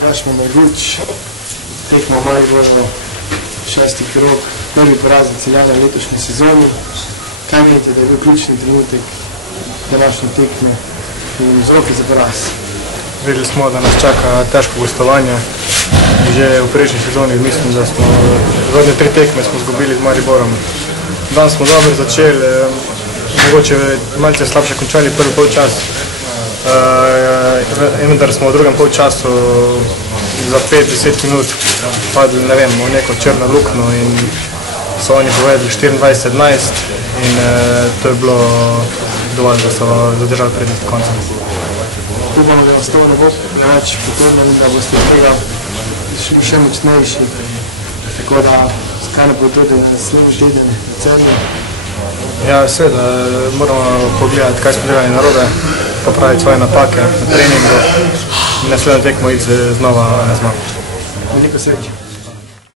Rašmo Marguč, tekmo v Mariboru, 6. krog, prvi poraz za Celjane v letošnji sezoni. Kaj menite, da je bil ključni trenutek današnje tekme in vzroki za poraz? Videli smo, da nas čaka težko gostovanje. Že v prejšnji sezoni mislim, da smo zadnje 3 tekme smo izgubili z Mariborom. Danes smo dobro začeli, mogoče malce slabše končali prvi polčas. Vendar smo v drugem polčasu za 5-10 minut padli, ne vem, v neko črno luknjo in so oni povedali 24-11 in to je bilo dovolj, da so zadržali prednost do konca. Upamo, da vas to ne bo preveč potrebno in da boste tega še močnejši. Tako da, kaj ne bo tudi naslednji teden v Celju? Ja, seveda moramo pogledati, kaj smo delali narobe, popraviti svoje napake na treningu in naslednjo tekmo iti znova na zmago. Veliko sreče.